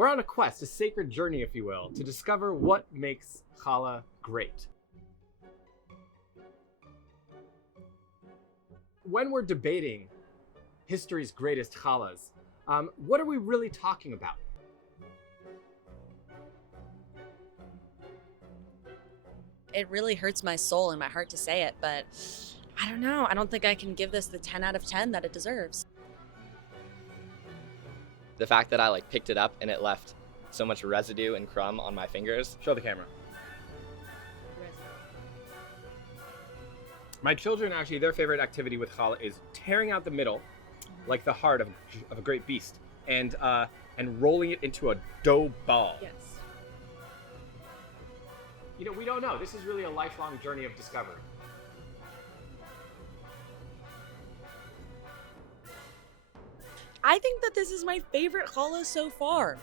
We're on a quest, a sacred journey, if you will, to discover what makes challah great. When we're debating history's greatest challahs, what are we really talking about? It really hurts my soul and my heart to say it, but I don't know. I don't think I can give this the 10 out of 10 that it deserves. The fact that I picked it up and it left so much residue and crumb on my fingers. Show the camera. My children, actually, their favorite activity with challah is tearing out the middle, like the heart of a great beast, and rolling it into a dough ball. Yes. You know, we don't know. This is really a lifelong journey of discovery. I think that this is my favorite challah so far.